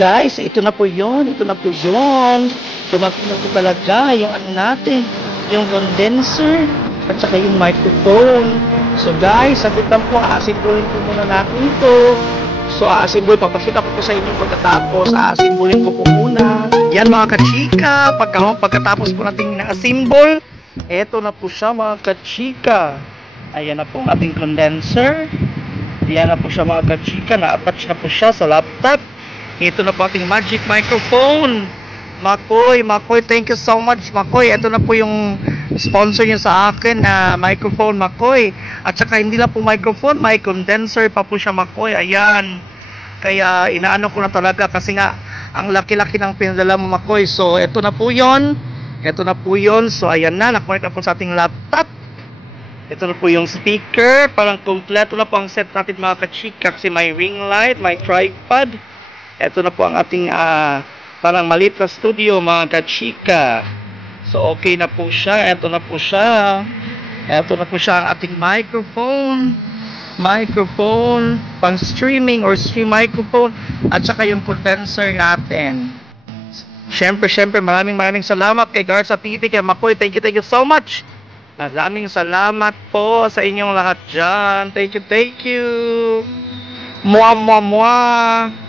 Guys, ito na po yun. Ito na po yun. Tumakbo na po talaga yung ano natin. Yung condenser at saka yung microphone. So guys, saglit lang po. Aasimbolin po muna natin ito. So aasimbolin, papakita ko po sa inyo pagkatapos. Aasimbolin ko po muna. Yan mga kachika. Pagkatapos po natin na-assemble, eto na po siya mga kachika. Ayan na po ang ating condenser. Ayan na po siya mga kachika. Na-attach na po siya sa laptop. Ito na po ating magic microphone. Makoy, thank you so much Makoy. Ito na po yung sponsor niyo sa akin na microphone Makoy. At saka hindi lang po microphone, may condenser pa po siya Makoy. Ayan. Kaya inaano ko na talaga kasi nga ang laki-laki ng pinadala mo Makoy. So ito na po yon. Ito na po yon. So ayan na, nakuha na po sa ating laptop. Ito na po yung speaker. Parang kompleto na po ang set natin mga kachika. Kasi may ring light, may tripod. Ito na po ang ating parang maliit na studio mga kachika. So okay na po siya. Ito na po siya. Ito na po siya ang ating microphone. Microphone pang streaming or stream microphone. At saka yung condenser natin. Syempre maraming salamat kay Garza TV, kay Makoy. Thank you so much. Maraming salamat po sa inyong lahat dyan. Thank you. Mwah.